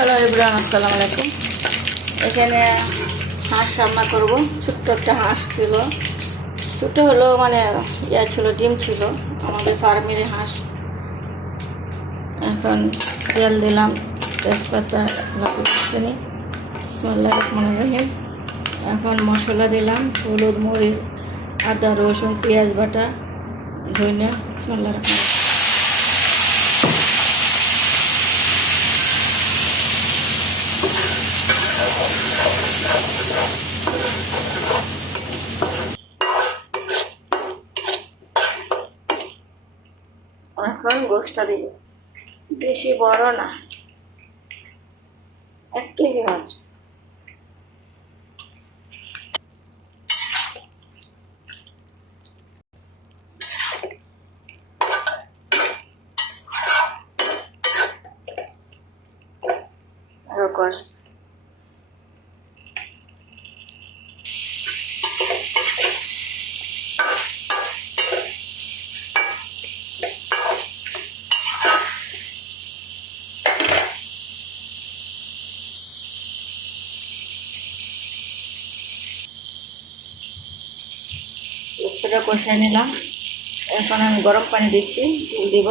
Hello Ibrahim আসসালামু আলাইকুম এখানে হাঁস রান্না করব। ছোট্ট একটা হাঁস ছিল। ছোট হলো মানে ইয়া ছিল, ডিম ছিল। আমাদের ফার্মের হাঁস। এখন তেল দিলাম। তেজপাতা চিনি ইসমুল্লাহ রহমান রহিম। এখন মশলা দিলাম, হলুদ মরিচ, আদা, রসুন, পেঁয়াজ বাটা, ধনিয়া ইসমুল্লাহ রহমান এখন গোষ্ঠটা দিব। বেশি বড় না। এক কেজি হবে। আরও কষ কষিয়ে নিলাম এখন আমি গরম পানি দিচ্ছি দিব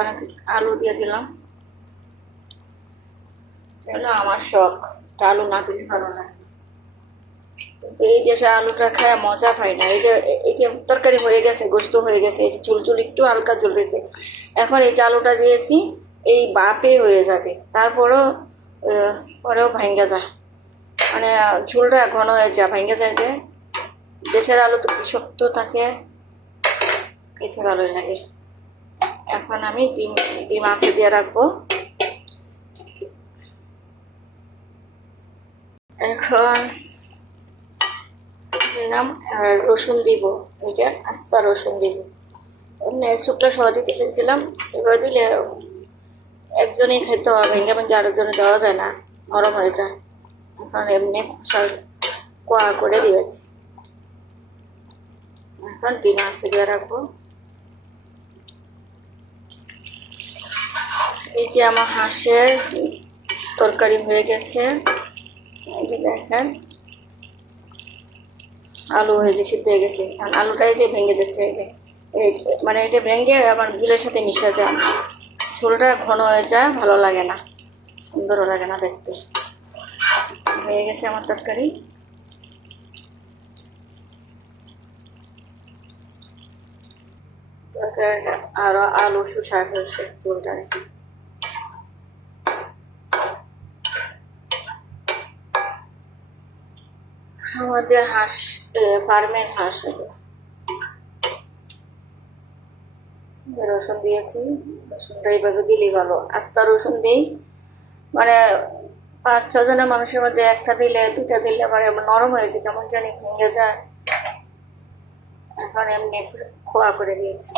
অনেক আলু দিয়ে দিলাম এটা আমার শখ আলু না দিলে ভালো কিন্তু এই দেশে আলুটা খায় মজা পাই না, এই যে এই যে তরকারি হয়ে গেছে, গোস্ত হয়ে গেছে, এই যে চুল চুল একটু হালকা চুল রয়েছে। এখন এই যে আলুটা দিয়েছি, এই বাপে হয়ে যাবে। তারপরেও পরেও ভাঙ্গা যায়। মানে ঝোলটা ঘন হয়ে যায়, ভাঙ্গা যায় যে, দেশের আলু তো শক্ত থাকে খেতে ভালোই লাগে। এখন আমি ডিম ডিম আছে দিয়ে রাখব। এখন আর রসুন দিব যে, আস্তা রসুন দিব এমনি শুকনো সহ দিতে চেয়েছিলাম এবার দিলে একজনই খেতে হবে ভেঙে আরেকজনে দেওয়া যায় না, নরম হয়ে যায়। এখন এমনি কোয়া করে দিয়েছি। এখন ডিম আছে, দিয়ে রাখব। এই যে আমার হাঁসের তরকারি হয়ে গেছে। এই যে দেখেন। আলু হয়ে যে সিদ্ধ হয়ে গেছে। আর আলুটাই যে ভেঙে যাচ্ছে, এই মানে এটা ভেঙে আমার বিলের সাথে মিশে যায়। ঝোলটা ঘন হয়ে যায়, ভালো লাগে না। সুন্দরও লাগে না দেখতে। হয়ে গেছে আমার তরকারি। তরকারিটা আরও আলু শুষা হয়েছে ঝোলটা। আমাদের হাঁস ফার্মের হাঁস। রসুন দিয়েছি, রসুনটা এইভাবে দিলেই ভালো। আস্তা রসুন দিই। মানে পাঁচ ছজনের মানুষের মধ্যে একটা দিলে দুটা দিলে মানে নরম হয়েছে কেমন জানি ভেঙে যায়। এখন এমনি খোয়া করে দিয়েছি।